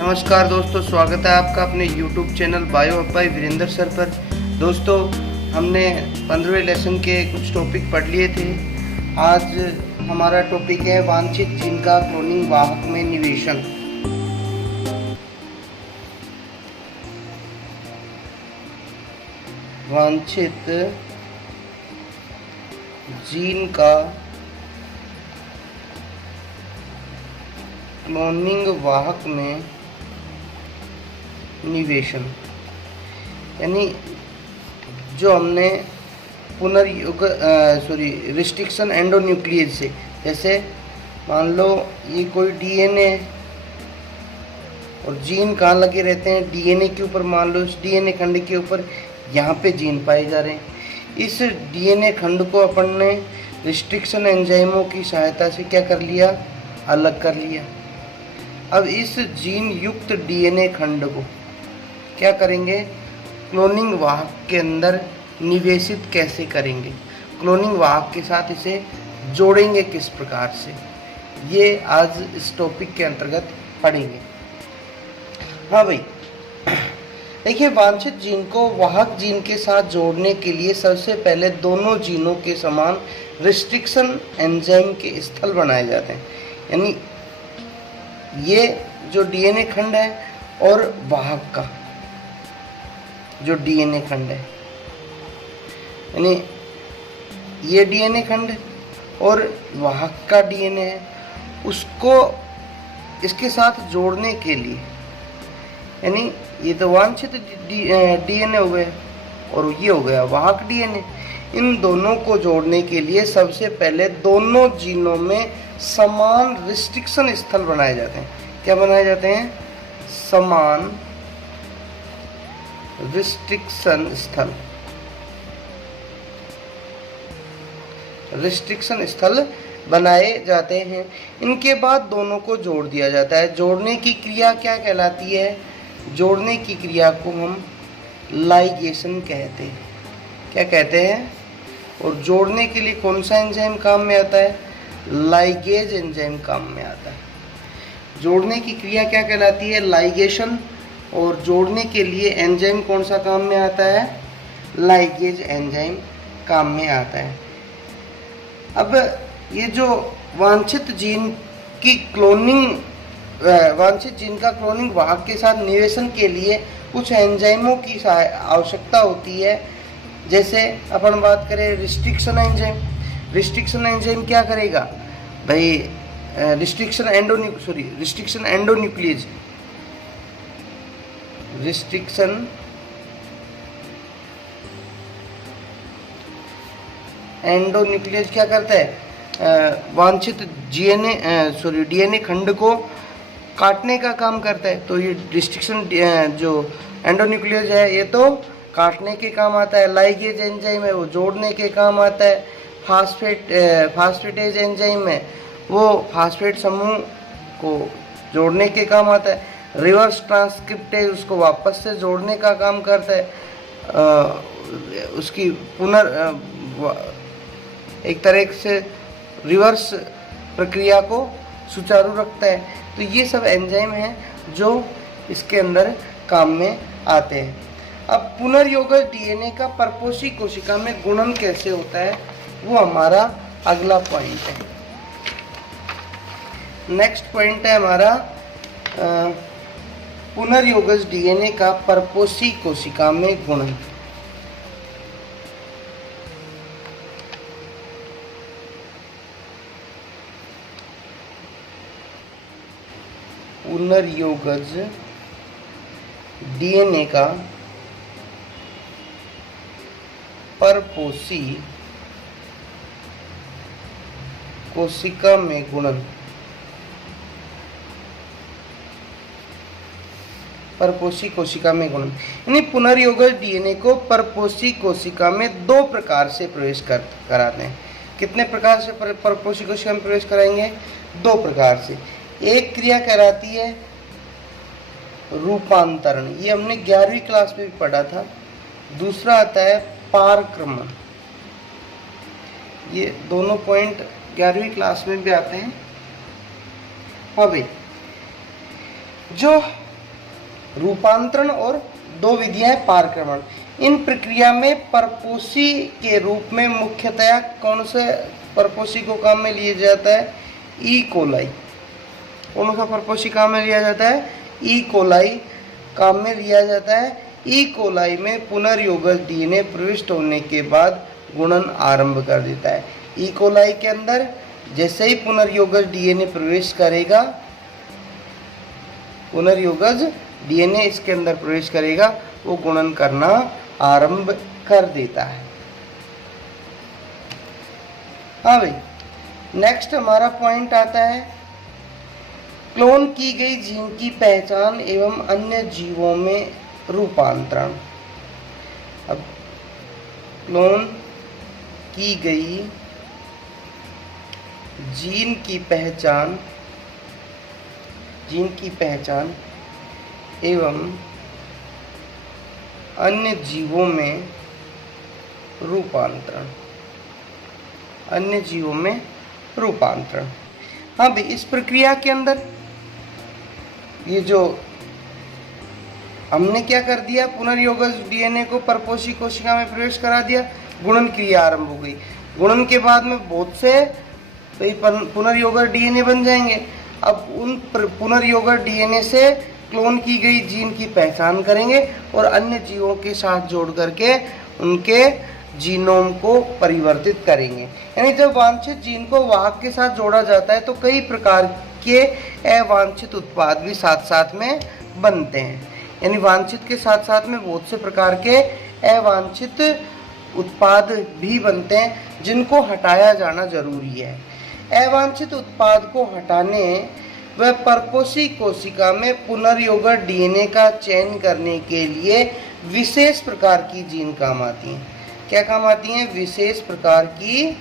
नमस्कार दोस्तों, स्वागत है आपका अपने YouTube channel bio hub by Virendra sir पर। दोस्तों, हमने 15वें लेसन के कुछ टॉपिक पढ़ लिए थे। आज हमारा टॉपिक है वांछित जीन का क्लोनिंग वाहक में निवेशन। वांछित जीन का क्लोनिंग वाहक में निवेशन, यानी जो हमने रिस्ट्रिक्शन एंडोन्यूक्लियस से, जैसे मान लो ये कोई डीएनए और जीन कहाँ लगे रहते हैं, डीएनए के ऊपर। मान लो इस डीएनए खंड के ऊपर यहाँ पे जीन पाए जा रहे हैं। इस डीएनए खंड को अपन ने रिस्ट्रिक्शन एंजाइमों की सहायता से क्या कर लिया, अलग कर लिया। अब इस जीन युक्त डीएनए खंड को क्या करेंगे, क्लोनिंग वाहक के अंदर निवेशित कैसे करेंगे, क्लोनिंग वाहक के साथ इसे जोड़ेंगे किस प्रकार से, ये आज इस टॉपिक के अंतर्गत पढ़ेंगे। हाँ भाई, देखिए, वांछित जीन को वाहक जीन के साथ जोड़ने के लिए सबसे पहले दोनों जीनों के समान रिस्ट्रिक्शन एंजाइम के स्थल बनाए जाते हैं। यानी ये जो डीएनए खंड है और वाहक का जो डीएनए खंड है, यानी ये डीएनए खंड और वाहक का डीएनए है, उसको इसके साथ जोड़ने के लिए, यानी ये तो वांछित डीएनए हो गए और ये हो गया वाहक डीएनए। इन दोनों को जोड़ने के लिए सबसे पहले दोनों जीनों में समान रिस्ट्रिक्शन स्थल बनाए जाते हैं। क्या बनाए जाते हैं? समान रिस्ट्रिक्शन स्थल। रिस्ट्रिक्शन स्थल बनाए जाते हैं। इनके बाद दोनों को जोड़ दिया जाता है। जोड़ने की क्रिया क्या कहलाती है? जोड़ने की क्रिया को हम लाइगेशन कहते हैं। क्या कहते हैं? और जोड़ने के लिए कौन सा एंजाइम काम में आता है? लाइगेज एंजाइम काम में आता है। जोड़ने की क्रिया क्या कहलाती है? लाइगेशन। और जोड़ने के लिए एंजाइम कौन सा काम में आता है? लाइगेज एंजाइम काम में आता है। अब ये जो वांछित जीन की क्लोनिंग, वांछित जीन का क्लोनिंग वाहक के साथ निवेशन के लिए कुछ एंजाइमों की आवश्यकता होती है। जैसे अपन बात करें रिस्ट्रिक्शन एंजाइम। रिस्ट्रिक्शन एंजाइम क्या करेगा भाई? Restriction endonuclease. रिस्ट्रिक्शन एंडोन्यूक्लियस क्या करता है? वांछित डीएनए खंड को काटने का काम करता है। तो ये रिस्ट्रिक्शन जो एंडोन्यूक्लियस है, ये तो काटने के काम आता है। लाइगेज एंजाइम है, वो जोड़ने के काम आता है। फास्फेटेज एंजाइम है, वो फास्फेट समूह को जोड़ने के काम आता है। रिवर्स ट्रांसक्रिप्टेज उसको वापस से जोड़ने का काम करता है। उसकी एक तरह से रिवर्स प्रक्रिया को सुचारू रखता है। तो ये सब एंजाइम हैं जो इसके अंदर काम में आते हैं। अब पुनर्योगज डीएनए का परपोषी कोशिका में गुणन कैसे होता है, वो हमारा अगला पॉइंट है। नेक्स्ट पॉइंट है हमारा पुनर्योगज डीएनए का परपोषी कोशिका में गुणन। पुनर्योगज डीएनए का परपोषी कोशिका में गुणन। परपोषी कोशिका में गुणन, यानी पुनर्योगज डीएनए को परपोषी कोशिका में दो प्रकार से प्रवेश कराते हैं। कितने प्रकार से परपोषी कोशिका में प्रवेश कराएंगे? दो प्रकार से। एक क्रिया कहलाती है रूपांतरण, ये हमने 11वीं क्लास में भी पढ़ा था। दूसरा आता है पारक्रमण। ये दोनों पॉइंट 11वीं क्लास में भी आते हैं। हाँ भाई, जो रूपांतरण और दो विधियां हैं पारक्रमण। इन प्रक्रिया में परपोषी के रूप में मुख्यतया कौन से परपोषी को काम में लिया जाता है? E coli. कौन सा परपोषी काम में लिया जाता है? ई कोलाई काम में लिया जाता है। ई कोलाई में पुनर्योगज डीएनए प्रविष्ट होने के बाद गुणन आरंभ कर देता है। ई कोलाई के अंदर जैसे ही पुनर्योगज डीएनए प्रवेश करेगा, पुनर्योगज डीएनए इसके अंदर प्रवेश करेगा, वो गुणन करना आरंभ कर देता है। हाँ भाई, नेक्स्ट हमारा पॉइंट आता है क्लोन की गई जीन की पहचान एवं अन्य जीवों में रूपांतरण। अब क्लोन की गई जीन की पहचान एवं अन्य जीवों में रूपांतरण, हाँ भाई, इस प्रक्रिया के अंदर ये जो हमने क्या कर दिया, पुनर्योगज डीएनए को परपोषी कोशिका में प्रवेश करा दिया, गुणन क्रिया आरंभ हो गई। गुणन के बाद में बहुत से पुनर्योगज डीएनए बन जाएंगे। अब उन पुनर्योगज डीएनए से क्लोन की गई जीन की पहचान करेंगे और अन्य जीवों के साथ जोड़ करके उनके जीनोम को परिवर्तित करेंगे। यानी जब वांछित जीन को वाहक के साथ जोड़ा जाता है तो कई प्रकार के अवांछित उत्पाद भी साथ साथ में बनते हैं। यानी वांछित के साथ साथ में बहुत से प्रकार के अवांछित उत्पाद भी बनते हैं जिनको हटाया जाना जरूरी है। अवांछित उत्पाद को हटाने व परपोषी कोशिका में पुनर्योगज डीएनए का चयन करने के लिए विशेष प्रकार की जीन काम आती हैं। क्या काम आती हैं? विशेष प्रकार की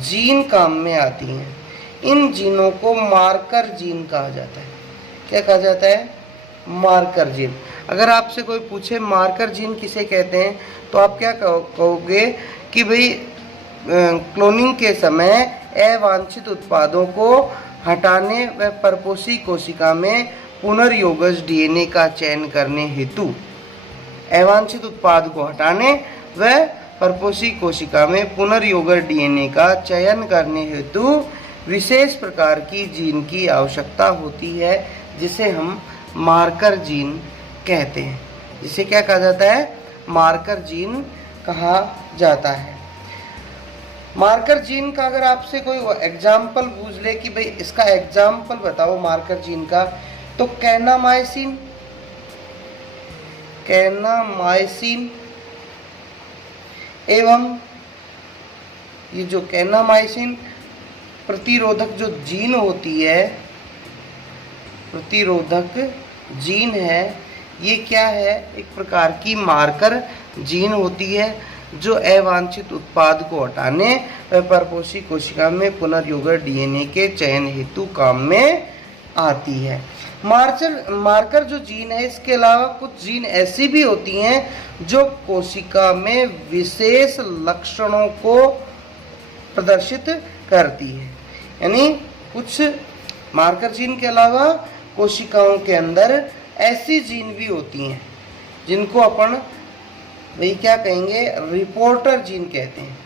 जीन काम में आती हैं। इन जीनों को मार्कर जीन कहा जाता है। क्या कहा जाता है? Marker gene. अगर आपसे कोई पूछे मार्कर जीन किसे कहते हैं तो आप क्या कहोगे कि भाई क्लोनिंग के समय अवांछित उत्पादों को हटाने व परपोषी कोशिका में पुनर्योगज डीएनए का चयन करने हेतु, अवांछित उत्पाद को हटाने व परपोषी कोशिका में पुनर्योगज डीएनए का चयन करने हेतु विशेष प्रकार की जीन की आवश्यकता होती है, जिसे हम मार्कर जीन कहते हैं। जिसे क्या कहा जाता है? मार्कर जीन कहा जाता है। मार्कर जीन का अगर आपसे कोई एग्जाम्पल पूछ ले कि भाई इसका एग्जाम्पल बताओ मार्कर जीन का, तो कैनामाइसिन एवं ये जो कैनामाइसिन प्रतिरोधक जो जीन होती है, प्रतिरोधक जीन है, ये क्या है? एक प्रकार की मार्कर जीन होती है जो अवांछित उत्पाद को हटाने व परपोषी कोशिका में पुनर्योगज डीएनए के चयन हेतु काम में आती है। मार्कर जो जीन है, इसके अलावा कुछ जीन ऐसी भी होती हैं जो कोशिका में विशेष लक्षणों को प्रदर्शित करती है। यानी कुछ मार्कर जीन के अलावा कोशिकाओं के अंदर ऐसी जीन भी होती हैं जिनको अपन वही क्या कहेंगे? रिपोर्टर जीन कहते हैं।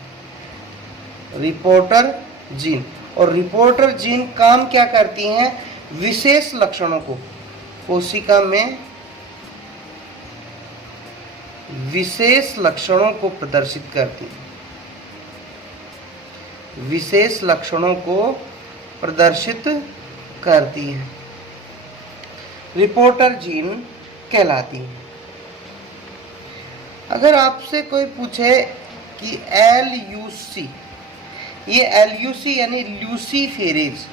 Reporter gene. और रिपोर्टर जीन काम क्या करती हैं? विशेष लक्षणों को कोशिका में विशेष लक्षणों को प्रदर्शित करती हैं। विशेष लक्षणों को प्रदर्शित करती हैं, रिपोर्टर जीन कहलाती हैं। अगर आपसे कोई पूछे कि LUC, ये LUC यानी ल्यूसीफेरेज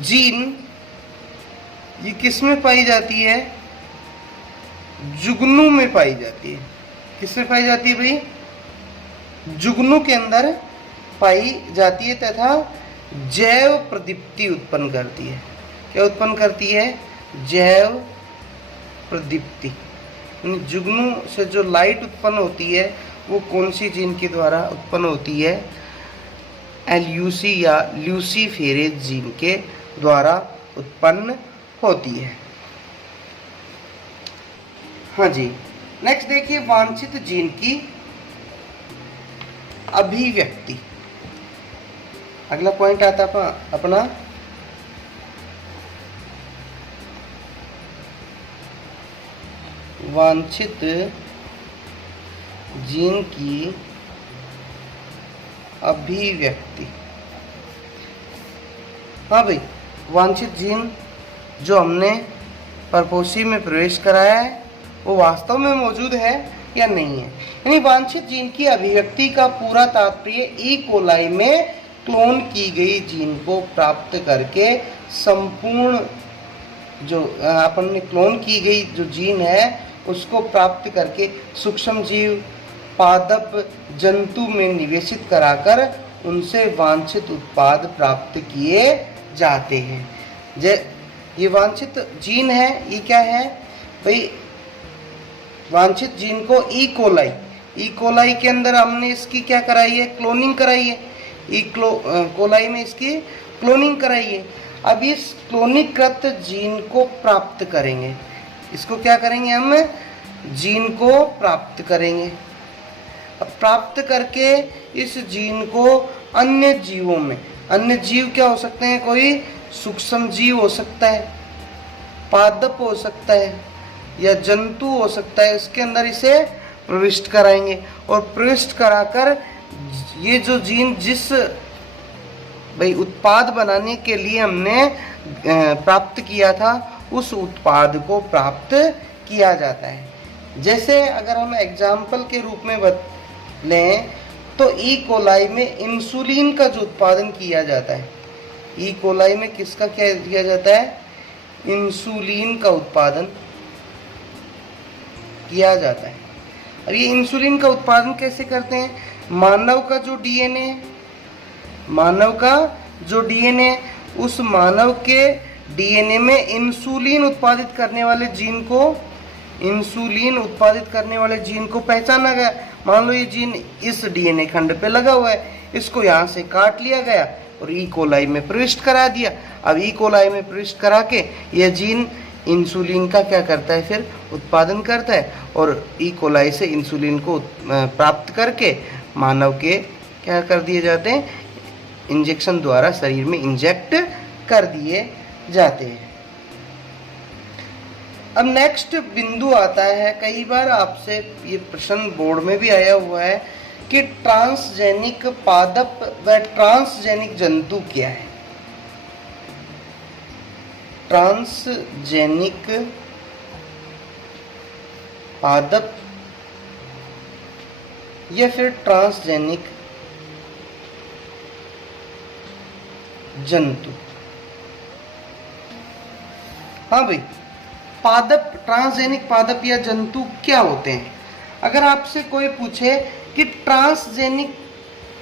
जीन, ये किस में पाई जाती है? जुगनू में पाई जाती है। किस में पाई जाती है भाई? जुगनू के अंदर पाई जाती है तथा जैव प्रदीप्ति उत्पन्न करती है। क्या उत्पन्न करती है? जैव प्रदीप्ति। जुगनू से जो लाइट उत्पन्न होती है वो कौन सी जीन के द्वारा उत्पन्न होती है? एल्यूसी या ल्यूसीफेरेज जीन के द्वारा उत्पन्न होती है। हाँ जी, नेक्स्ट देखिए वांछित जीन की अभिव्यक्ति। अगला पॉइंट आता अपना वांछित जीन की अभिव्यक्ति। हाँ भाई, वांछित जीन जो हमने परपोषी में प्रवेश कराया है वो वास्तव में मौजूद है या नहीं है। यानी वांछित जीन की अभिव्यक्ति का पूरा तात्पर्य ई कोलाई में क्लोन की गई जीन को प्राप्त करके संपूर्ण जो अपन ने क्लोन की गई जो जीन है उसको प्राप्त करके सूक्ष्म जीव पादप जंतु में निवेशित कराकर उनसे वांछित उत्पाद प्राप्त किए जाते हैं। ये वांछित जीन है, ये क्या है भाई, वांछित जीन को ई कोलाई के अंदर हमने इसकी क्या कराई है, क्लोनिंग कराई है। कोलाई में इसकी क्लोनिंग कराई है। अब इस क्लोनीकृत जीन को प्राप्त करेंगे, इसको क्या करेंगे हम, जीन को प्राप्त करेंगे। अब प्राप्त करके इस जीन को अन्य जीवों में, अन्य जीव क्या हो सकते हैं, कोई सूक्ष्म जीव हो सकता है, पादप हो सकता है या जंतु हो सकता है, इसके अंदर इसे प्रविष्ट कराएंगे और प्रविष्ट कराकर ये जो जीन जिस भाई उत्पाद बनाने के लिए हमने प्राप्त किया था उस उत्पाद को प्राप्त किया जाता है। जैसे अगर हम एग्जाम्पल के रूप में लें तो ई कोलाई में इंसुलिन का जो उत्पादन किया जाता है, ई कोलाई में किसका क्या किया जाता है, इंसुलिन का उत्पादन किया जाता है। अब ये इंसुलिन का उत्पादन कैसे करते हैं, मानव का जो डीएनए उस मानव के डीएनए में इंसुलिन उत्पादित करने वाले जीन को पहचाना गया। मान लो ये जीन इस डीएनए खंड पे लगा हुआ है, इसको यहाँ से काट लिया गया और ई कोलाई में प्रविष्ट करा दिया। अब ई कोलाई में प्रविष्ट करा के यह जीन इंसुलिन का क्या करता है, फिर उत्पादन करता है और ई कोलाई से इंसुलिन को प्राप्त करके मानव के क्या कर दिए जाते हैं, इंजेक्शन द्वारा शरीर में इंजेक्ट कर दिए जाते हैं। अब नेक्स्ट बिंदु आता है, कई बार आपसे ये प्रश्न बोर्ड में भी आया हुआ है कि ट्रांसजेनिक पादप व ट्रांसजेनिक जंतु क्या है। ट्रांसजेनिक पादप या फिर ट्रांसजेनिक जंतु। हाँ भाई, पादप, ट्रांसजेनिक पादप या जंतु क्या होते हैं। अगर आपसे कोई पूछे कि ट्रांसजेनिक,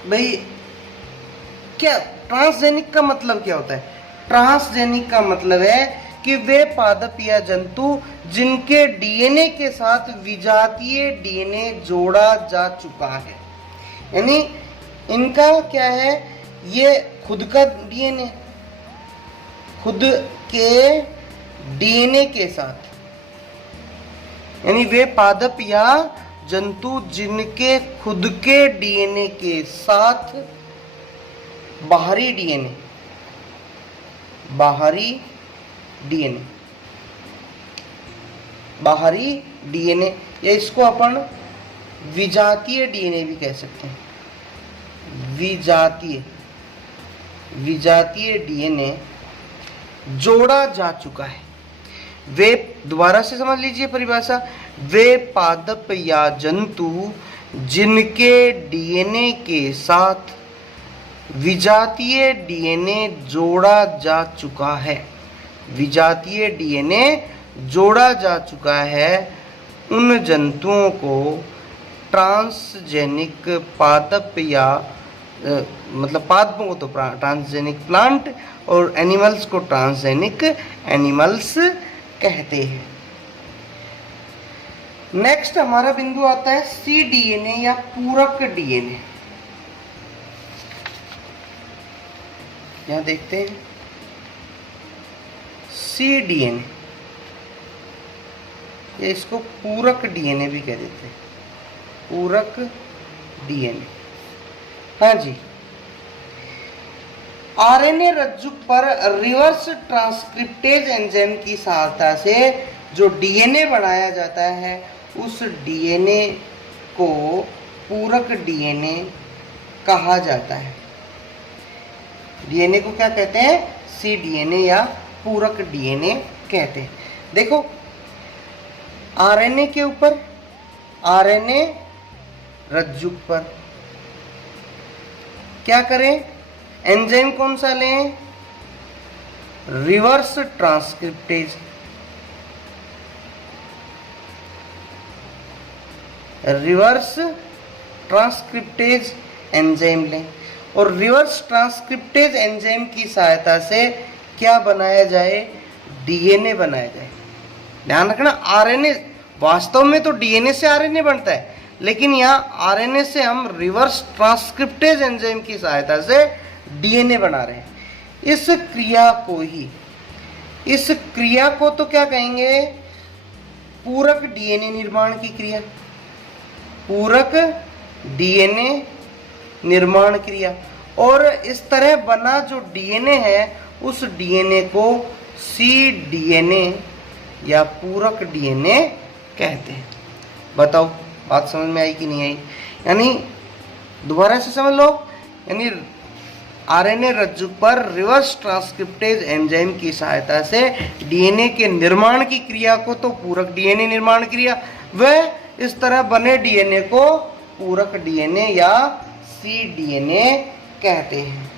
भाई क्या ट्रांसजेनिक का मतलब क्या होता है, ट्रांसजेनिक का मतलब है कि वे पादप या जंतु जिनके डीएनए के साथ विजातीय डीएनए जोड़ा जा चुका है, यानी इनका क्या है, ये खुद का डीएनए, खुद के डीएनए के साथ, यानी वे पादप या जंतु जिनके खुद के डीएनए के साथ बाहरी डीएनए या इसको अपन विजातीय डीएनए भी कह सकते हैं, विजातीय डीएनए जोड़ा जा चुका है। वे, दोबारा से समझ लीजिए परिभाषा, वे पादप या जंतु जिनके डीएनए के साथ विजातीय डीएनए जोड़ा जा चुका है, विजातीय डीएनए जोड़ा जा चुका है, उन जंतुओं को ट्रांसजेनिक पादप या मतलब पादपों को तो ट्रांसजेनिक प्लांट और एनिमल्स को ट्रांसजेनिक एनिमल्स कहते हैं। नेक्स्ट हमारा बिंदु आता है सी डीएनए या पूरक डीएनए। यहाँ देखते हैं सी डीएनए, या इसको पूरक डीएनए भी कह देते हैं, पूरक डीएनए। हाँ जी, आरएनए रज्जु पर रिवर्स ट्रांसक्रिप्टेज एंजाइम की सहायता से जो डीएनए बनाया जाता है उस डीएनए को पूरक डीएनए कहा जाता है। डीएनए को क्या कहते हैं? सी डीएनए या पूरक डीएनए कहते हैं। देखो आरएनए के ऊपर, आरएनए रज्जु पर क्या करें? एंजाइम कौन सा लें? Reverse transcriptase. Reverse transcriptase enzyme लें और रिवर्स ट्रांसक्रिप्टेज एंजाइम की सहायता से क्या बनाया जाए? डीएनए बनाया जाए। ध्यान रखना, आरएनए वास्तव में तो डीएनए से आरएनए बनता है, लेकिन यहाँ आरएनए से हम रिवर्स ट्रांसक्रिप्टेज एंजाइम की सहायता से डीएनए बना रहे हैं। इस क्रिया को तो क्या कहेंगे? पूरक डीएनए निर्माण की क्रिया। पूरक डीएनए निर्माण क्रिया। और इस तरह बना जो डीएनए है उस डीएनए को सी डीएनए या पूरक डीएनए कहते हैं। बताओ बात समझ में आई कि नहीं आई? यानी दोबारा से समझ लो, यानी आरएनए रज्जु पर रिवर्स ट्रांसक्रिप्टेज एंजाइम की सहायता से डीएनए के निर्माण की क्रिया को तो पूरक डीएनए निर्माण क्रिया, वह इस तरह बने डीएनए को पूरक डीएनए या सी डीएनए कहते हैं।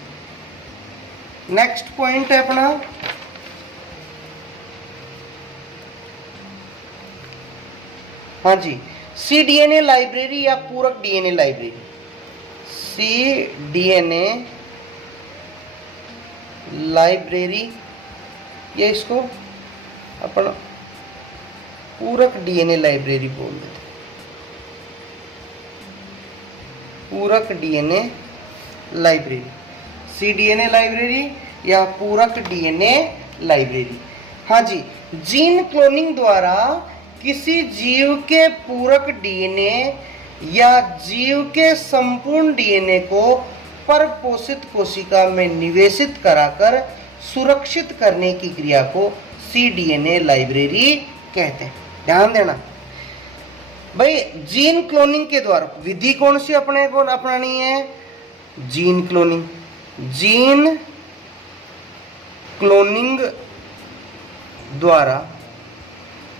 नेक्स्ट पॉइंट है अपना हाँ जी, सी डीएनए लाइब्रेरी या पूरक डीएनए लाइब्रेरी। सी डीएनए लाइब्रेरी, या इसको अपन पूरक डीएनए लाइब्रेरी बोल देते। पूरक डीएनए लाइब्रेरी, सी डीएनए लाइब्रेरी या पूरक डीएनए लाइब्रेरी। हाँ जी, जीन क्लोनिंग द्वारा किसी जीव के पूरक डीएनए या जीव के संपूर्ण डीएनए को परपोषित कोशिका में निवेशित कराकर सुरक्षित करने की क्रिया को सी डीएनए लाइब्रेरी कहते हैं। ध्यान देना भाई, जीन क्लोनिंग के द्वारा विधि कौन सी अपने को अपनानी है? Gene cloning. जीन क्लोनिंग द्वारा,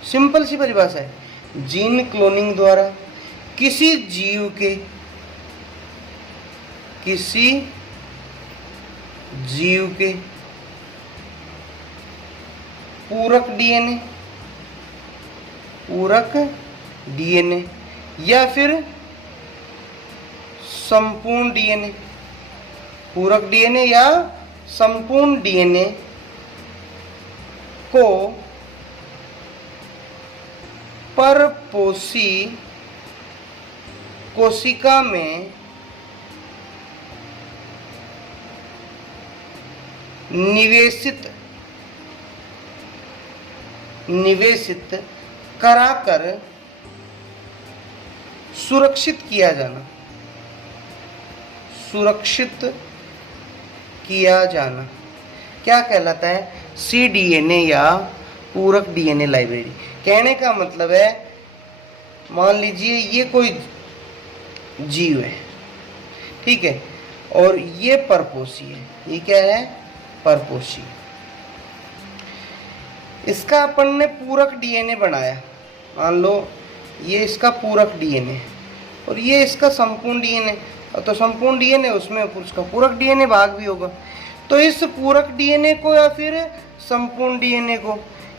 सिंपल सी परिभाषा है, जीन क्लोनिंग द्वारा किसी जीव के पूरक डीएनए या फिर संपूर्ण डीएनए, पूरक डीएनए या संपूर्ण डीएनए को परपोषी कोशिका में निवेशित कराकर सुरक्षित किया जाना क्या कहलाता है? सी डीएनए या पूरक डीएनए लाइब्रेरी। कहने का मतलब है, मान लीजिए ये कोई जीव है, ठीक है, और ये परपोषी है। ये क्या है? परपोषी। इसका अपन ने पूरक डीएनए बनाया, मान लो ये इसका पूरक डीएनए और ये इसका संपूर्ण डीएनए, तो संपूर्ण डीएनए उसमें उसका पूरक डीएनए भाग भी होगा। तो इस पूरक डीएनए को या फिर संपूर्ण डीएनए को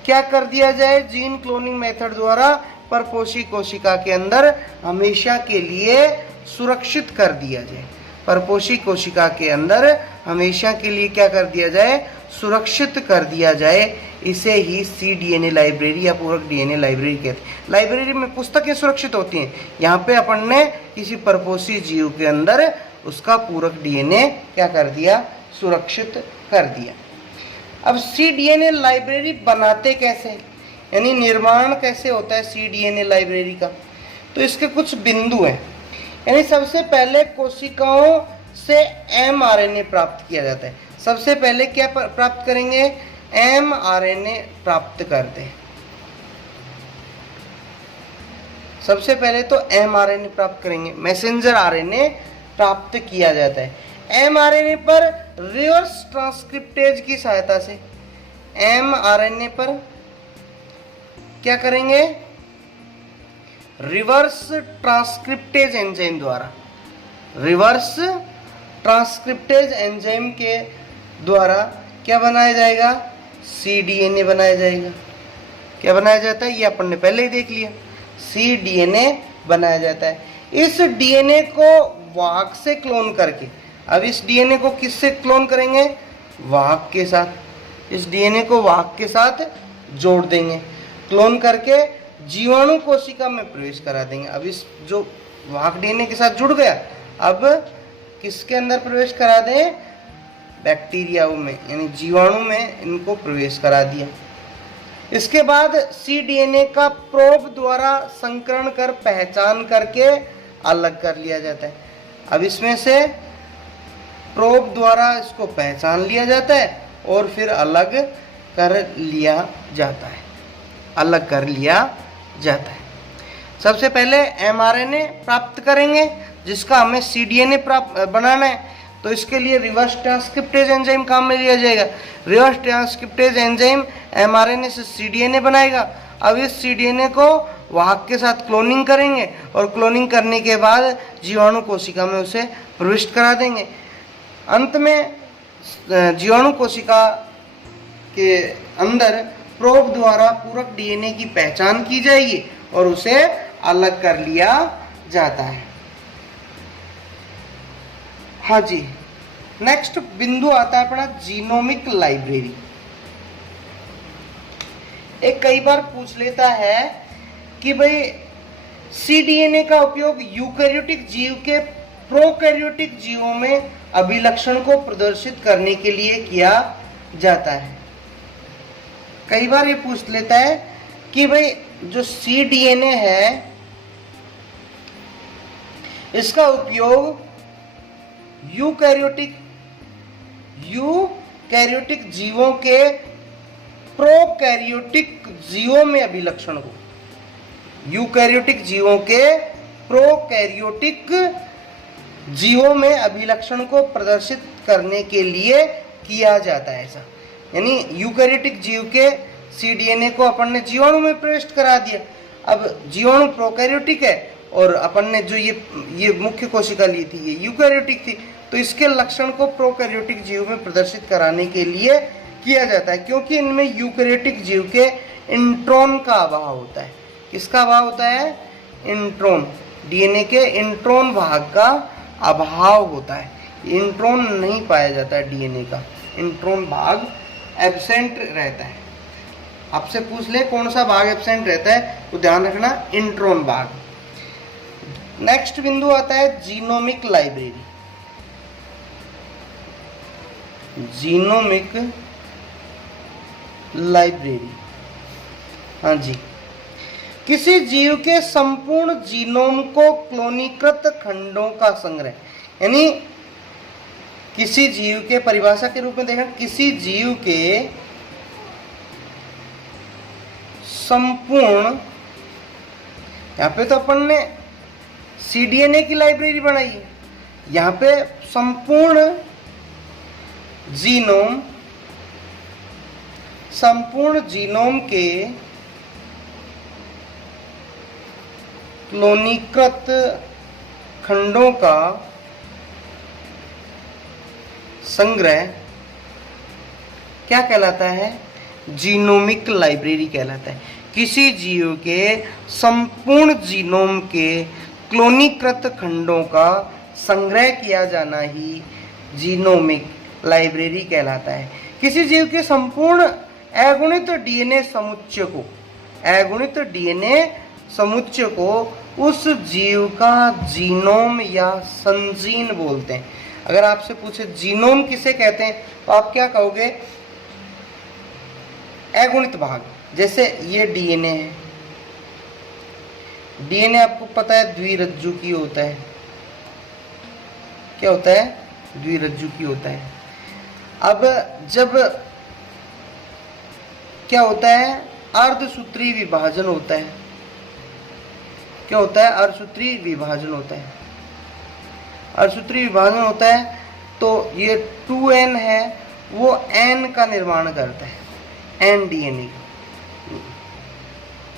क्या कर दिया जाए? जीन क्लोनिंग मेथड द्वारा परपोषी कोशिका के अंदर हमेशा के लिए सुरक्षित कर दिया जाए। परपोषी कोशिका के अंदर हमेशा के लिए क्या कर दिया जाए? सुरक्षित कर दिया जाए। इसे ही सी डीएनए लाइब्रेरी या पूरक डीएनए लाइब्रेरी कहते हैं। लाइब्रेरी में पुस्तकें सुरक्षित होती हैं, यहाँ पे अपन ने किसी परपोषी जीव के अंदर उसका पूरक डीएनए क्या कर दिया? सुरक्षित कर दिया। अब cDNA लाइब्रेरी बनाते कैसे, यानी निर्माण कैसे होता है cDNA लाइब्रेरी का, तो इसके कुछ बिंदु हैं। यानी सबसे पहले कोशिकाओं से mRNA प्राप्त किया जाता है। सबसे पहले क्या प्राप्त करेंगे, mRNA प्राप्त करते हैं। सबसे पहले तो mRNA प्राप्त करेंगे, मैसेंजर RNA प्राप्त किया जाता है। mRNA पर रिवर्स ट्रांसक्रिप्टेज की सहायता से, mRNA पर क्या करेंगे, रिवर्स ट्रांसक्रिप्टेज एंजाइम द्वारा, रिवर्स ट्रांसक्रिप्टेज एंजाइम के द्वारा क्या बनाया जाएगा, cDNA बनाया जाएगा। क्या बनाया जाता है, ये अपन ने पहले ही देख लिया, cDNA बनाया जाता है। इस DNA को वाहक से क्लोन करके, अब इस DNA को किससे क्लोन करेंगे, वाहक के साथ। इस DNA को वाहक के साथ जोड़ देंगे, क्लोन करके जीवाणु कोशिका में प्रवेश करा देंगे। अब इस जो वाहक DNA के साथ जुड़ गया, अब किसके अंदर प्रवेश करा दें, बैक्टीरिया में, यानी जीवाणु में इनको प्रवेश करा दिया। इसके बाद cDNA का प्रोब द्वारा संकरण कर पहचान करके अलग कर लिया जाता है। अब इसमें से प्रोब द्वारा इसको पहचान लिया जाता है और फिर अलग कर लिया जाता है, अलग कर लिया जाता है। सबसे पहले mRNA प्राप्त करेंगे जिसका हमें cDNA प्राप्त बनाना है, तो इसके लिए रिवर्स ट्रांसक्रिप्टेज एंजाइम काम में लिया जाएगा। रिवर्स ट्रांसक्रिप्टेज एंजाइम mRNA से cDNA बनाएगा। अब इस cDNA को वाहक के साथ क्लोनिंग करेंगे और क्लोनिंग करने के बाद जीवाणु कोशिका में उसे प्रविष्ट करा देंगे। अंत में जीवाणु कोशिका के अंदर प्रोब द्वारा पूरक DNA की पहचान की जाएगी और उसे अलग कर लिया जाता है। हाँ जी, नेक्स्ट बिंदु आता है अपना जीनोमिक लाइब्रेरी। एक कई बार पूछ लेता है कि भाई cDNA का उपयोग यूकैरियोटिक जीव के प्रोकैरियोटिक जीवों में अभिलक्षण को प्रदर्शित करने के लिए किया जाता है। कई बार ये पूछ लेता है कि भाई जो cDNA है इसका उपयोग यूकैरियोटिक जीवों के प्रोकैरियोटिक जीवों में अभिलक्षण को, यूकैरियोटिक जीवों के प्रोकैरियोटिक जीवों में अभिलक्षण को प्रदर्शित करने के लिए किया जाता है। ऐसा यानी यूकैरियोटिक जीव के cDNA को अपन ने जीवाणु में प्रविष्ट करा दिया। अब जीवाणु प्रोकैरियोटिक है और अपन ने जो ये मुख्य कोशिका ली थी ये यूकैरियोटिक थी, तो इसके लक्षण को प्रोकैरियोटिक जीव में प्रदर्शित कराने के लिए किया जाता है, क्योंकि इनमें यूकैरियोटिक जीव के इंट्रॉन का अभाव होता है। किसका अभाव होता है, इंट्रॉन, DNA के इंट्रॉन भाग का अभाव होता है। इंट्रॉन नहीं पाया जाता है, DNA का इंट्रॉन भाग एब्सेंट रहता है। आपसे पूछ ले कौन सा भाग एब्सेंट रहता है, तो ध्यान रखना इंट्रॉन भाग। नेक्स्ट बिंदु आता है जीनोमिक लाइब्रेरी। जीनोमिक लाइब्रेरी, हाँ जी, किसी जीव के संपूर्ण जीनोम को क्लोनीकृत खंडों का संग्रह, यानी किसी जीव के, परिभाषा के रूप में देखना, किसी जीव के संपूर्ण, यहाँ पे तो अपन ने cDNA की लाइब्रेरी बनाई है, यहाँ पे संपूर्ण जीनोम, संपूर्ण जीनोम के क्लोनीकृत खंडों का संग्रह क्या कहलाता है, जीनोमिक लाइब्रेरी कहलाता है। किसी जीव के संपूर्ण जीनोम के क्लोनीकृत खंडों का संग्रह किया जाना ही जीनोमिक लाइब्रेरी कहलाता है। किसी जीव के संपूर्ण अगुणित DNA समुच्चय को, अगुणित DNA समुच्चय को उस जीव का जीनोम या संजीन बोलते हैं। अगर आपसे पूछे जीनोम किसे कहते हैं तो आप क्या कहोगे? अगुणित भाग। जैसे ये डीएनए है, डीएनए आपको पता है द्विरज्जु की होता है। क्या होता है? द्विरज्जु की होता है। अब जब क्या होता है? अर्धसूत्री विभाजन होता है। क्या होता है? अर्धसूत्री विभाजन होता है। अर्धसूत्री विभाजन होता है तो ये 2n है वो n का निर्माण करता है, n डीएनए।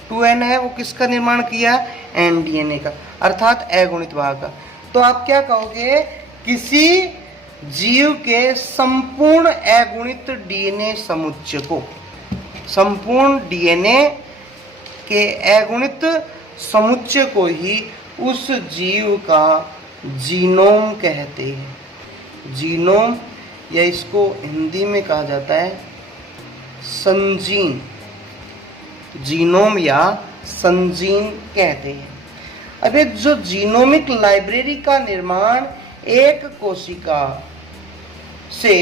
2n है वो किसका निर्माण किया? n डीएनए का, अर्थात अगुणित भाग का। तो आप क्या कहोगे? किसी जीव के संपूर्ण अगुणित डीएनए समुच्चय को, संपूर्ण डीएनए के अगुणित समुच्चय को ही उस जीव का जीनोम कहते हैं। जीनोम, या इसको हिंदी में कहा जाता है संजीन। जीनोम या संजीन कहते हैं। अब ये जो जीनोमिक लाइब्रेरी का निर्माण एक कोशिका से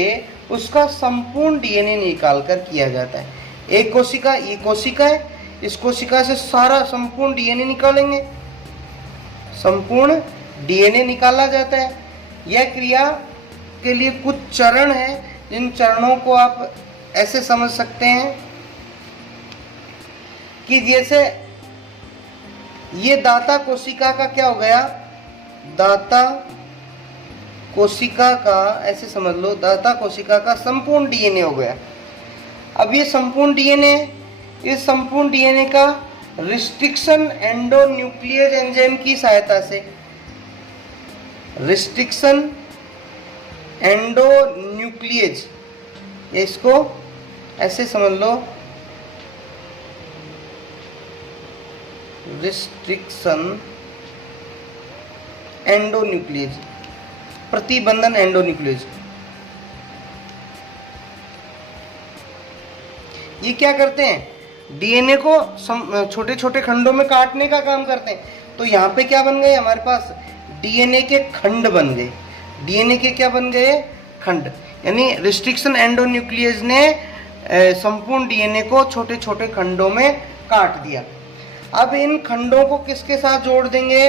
उसका संपूर्ण डीएनए निकालकर किया जाता है। एक कोशिका, ये कोशिका है, इस कोशिका से सारा संपूर्ण डीएनए निकालेंगे, संपूर्ण डीएनए निकाला जाता है। यह क्रिया के लिए कुछ चरण हैं, जिन चरणों को आप ऐसे समझ सकते हैं कि जैसे ये दाता कोशिका का क्या हो गया? दाता कोशिका का, ऐसे समझ लो, दाता कोशिका का संपूर्ण डीएनए हो गया। अब ये संपूर्ण डीएनए, इस संपूर्ण डीएनए का रिस्ट्रिक्शन एंडोन्यूक्लियस एंजाइम की सहायता से, रिस्ट्रिक्शन एंडोन्यूक्लियस, इसको ऐसे समझ लो, रिस्ट्रिक्शन एंडोन्यूक्लियस, प्रतिबंधन एंडोन्यूक्लियस, ये क्या करते हैं? डीएनए को छोटे छोटे खंडों में काटने का काम करते हैं। तो यहाँ पे क्या बन गए हमारे पास? डीएनए के खंड बन गए। डीएनए के क्या बन गए? खंड। यानी रिस्ट्रिक्शन एंडोन्यूक्लियस ने संपूर्ण डीएनए को छोटे छोटे खंडों में काट दिया। अब इन खंडों को किसके साथ जोड़ देंगे?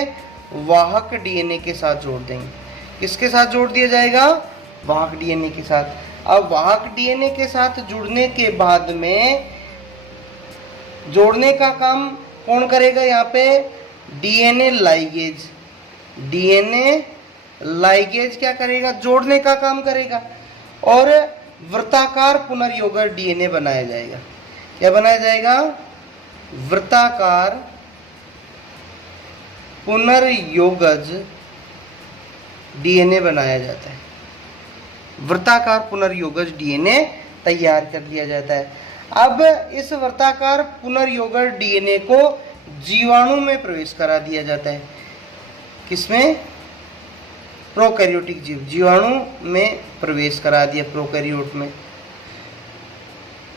वाहक डीएनए के साथ जोड़ देंगे। किसके साथ जोड़ दिया जाएगा? वाहक डीएनए के साथ। अब वाहक डीएनए के साथ जुड़ने के बाद में जोड़ने का काम कौन करेगा? यहाँ पे डीएनए लाइगेज। डीएनए लाइगेज क्या करेगा? जोड़ने का काम करेगा और वृत्ताकार पुनर्योगज डीएनए बनाया जाएगा। क्या बनाया जाएगा? वृत्ताकार पुनर्योगज डीएनए बनाया जाता है। वृत्ताकार पुनर्योगज डीएनए तैयार कर लिया जाता है। अब इस वृत्ताकार पुनर्योगज डीएनए को जीवाणु में प्रवेश करा दिया जाता है। किसमें? प्रोकैरियोटिक जीव, जीवाणु में प्रवेश करा दिया, प्रोकैरियोट में।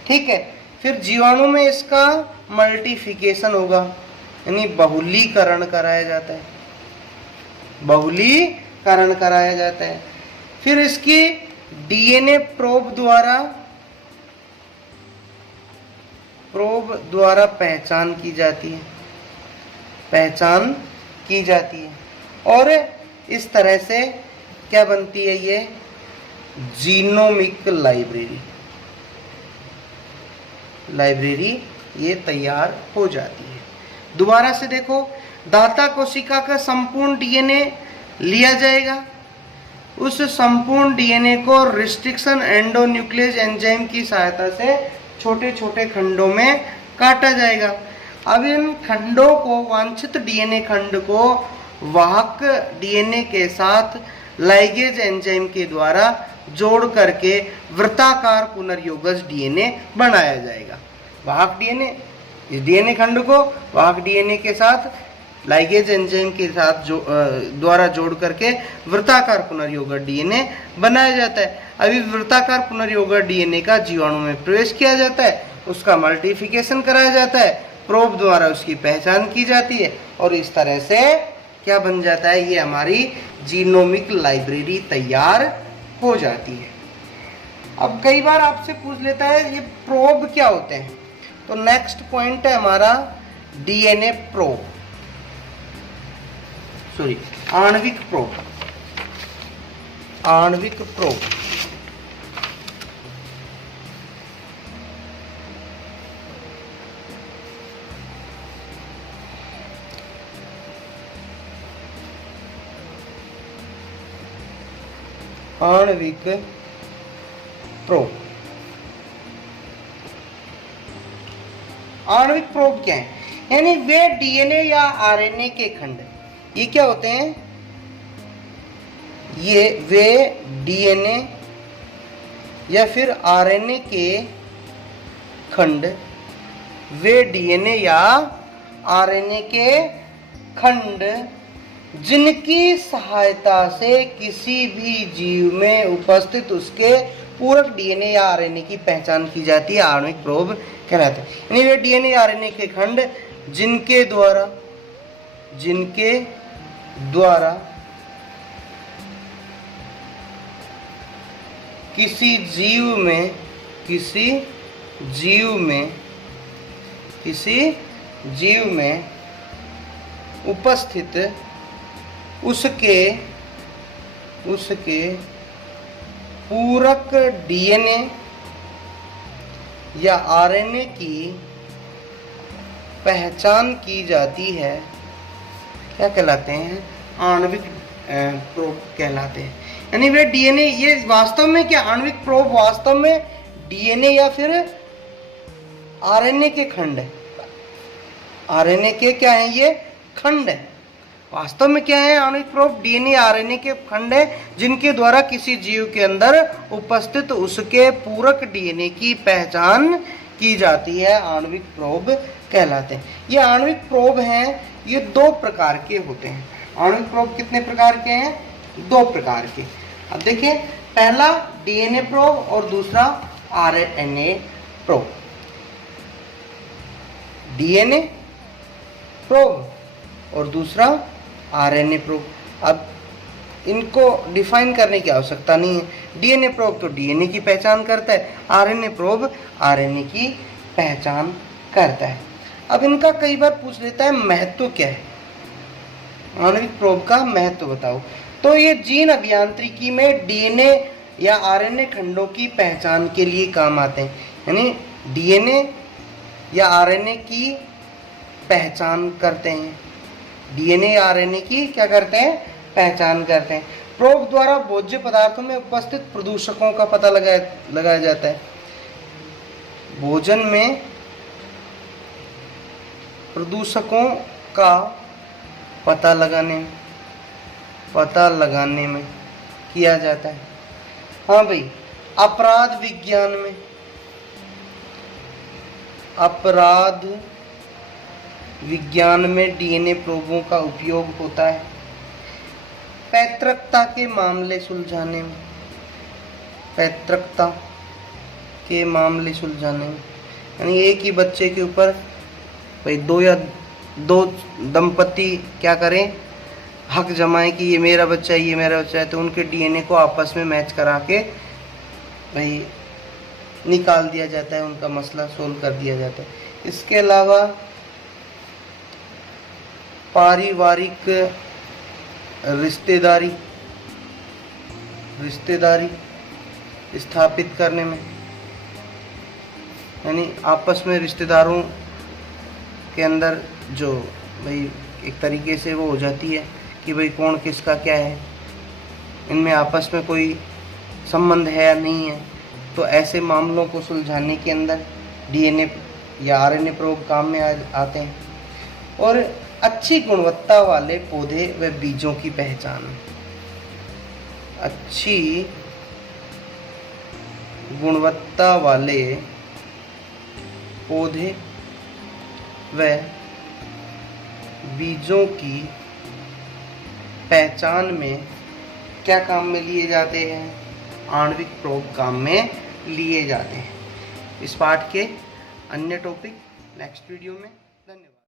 ठीक है, फिर जीवाणु में इसका मल्टीप्लिकेशन होगा, यानी बहुलीकरण कराया जाता है। बहुलीकरण कराया जाता है। फिर इसकी डीएनए प्रोब द्वारा पहचान की जाती है, पहचान की जाती है। और इस तरह से क्या बनती है? ये जीनोमिक लाइब्रेरी ये तैयार हो जाती है। दोबारा से देखो, दाता कोशिका का संपूर्ण डीएनए लिया जाएगा। उस संपूर्ण डीएनए को रिस्ट्रिक्शन एंडोन्यूक्लियस एंजाइम की सहायता से छोटे छोटे खंडों में काटा जाएगा। अब इन खंडों को, वांछित डीएनए खंड को वाहक डीएनए के साथ लाइगेज एंजाइम के द्वारा जोड़ करके वृत्ताकार पुनर्योगज डीएनए बनाया जाएगा। वाहक डीएनए, इस डीएनए खंड को वाहक डीएनए के साथ लाइगेज एंजाइम के साथ द्वारा जोड़ करके वृत्ताकार पुनर्योगज डीएनए बनाया जाता है। अभी वृत्ताकार पुनर्योगज डीएनए का जीवाणु में प्रवेश किया जाता है, उसका मल्टीप्लिकेशन कराया जाता है, प्रोब द्वारा उसकी पहचान की जाती है और इस तरह से क्या बन जाता है, ये हमारी जीनोमिक लाइब्रेरी तैयार हो जाती है। अब कई बार आपसे पूछ लेता है ये प्रोब क्या होते हैं, तो नेक्स्ट पॉइंट है हमारा डीएनए प्रोब, सॉरी आणविक प्रोब। आणविक प्रोब आणविक प्रोब। आणविक प्रोब क्या है, यानी वे डीएनए या आरएनए के खंड, ये क्या होते हैं, ये वे डीएनए या फिर आरएनए के खंड, वे डीएनए या आरएनए के खंड जिनकी सहायता से किसी भी जीव में उपस्थित उसके पूरक डीएनए या आरएनए की पहचान की जाती है, आणविक प्रोब कहलाते हैं। यानी वे डीएनए या आरएनए के खंड जिनके द्वारा किसी जीव में उपस्थित उसके पूरक डीएनए या आरएनए की पहचान की जाती है, क्या कहलाते हैं, आणविक प्रोब कहलाते हैं। यानी वे डीएनए, ये वास्तव में क्या, आणविक प्रोब वास्तव में डीएनए या फिर आरएनए के खंड है। आरएनए के क्या है, ये खंड है। वास्तव में क्या है, आणविक प्रोब डीएनए आरएनए के खंड है जिनके द्वारा किसी जीव के अंदर उपस्थित उसके पूरक डीएनए की पहचान की जाती है, आणविक प्रोब कहलाते हैं। ये आणविक प्रोब हैं, ये 2 प्रकार के होते हैं। आणविक प्रोब कितने प्रकार के हैं, 2 प्रकार के। अब देखिए, पहला डीएनए प्रोब और दूसरा आरएनए प्रोब। डीएनए प्रोब और दूसरा आरएनए प्रोब। अब इनको डिफाइन करने की आवश्यकता नहीं है। डीएनए प्रोब तो डीएनए की पहचान करता है, आरएनए प्रोब आरएनए की पहचान करता है। अब इनका कई बार पूछ लेता है महत्व क्या है, आणविक प्रोब का महत्व बताओ। तो ये जीन अभियांत्रिकी में डीएनए या आरएनए खंडों की पहचान के लिए काम आते हैं। यानी डीएनए या आरएनए की पहचान करते हैं, डीएनए या आरएनए की क्या करते हैं, पहचान करते हैं। प्रोब द्वारा भोज्य पदार्थों में उपस्थित प्रदूषकों का पता लगाया जाता है। भोजन में प्रदूषकों का पता लगाने में किया जाता है। हाँ भाई, अपराध विज्ञान में डीएनए प्रोबों का उपयोग होता है। पैतृकता के मामले सुलझाने में, यानी एक ही बच्चे के ऊपर भाई 2 दंपति क्या करें, हक जमाएं कि ये मेरा बच्चा है, ये मेरा बच्चा है, तो उनके डीएनए को आपस में मैच करा के भाई निकाल दिया जाता है, उनका मसला सोल्व कर दिया जाता है। इसके अलावा पारिवारिक रिश्तेदारी स्थापित करने में, यानी आपस में रिश्तेदारों के अंदर जो भाई एक तरीके से वो हो जाती है कि भाई कौन किसका क्या है, इनमें आपस में कोई संबंध है या नहीं है, तो ऐसे मामलों को सुलझाने के अंदर डीएनए या आरएनए प्रोब काम में आते हैं। और अच्छी गुणवत्ता वाले पौधे व बीजों की पहचान, अच्छी गुणवत्ता वाले पौधे व बीजों की पहचान में क्या काम में लिए जाते हैं, आणविक प्रोब काम में लिए जाते हैं। इस पाठ के अन्य टॉपिक नेक्स्ट वीडियो में। धन्यवाद।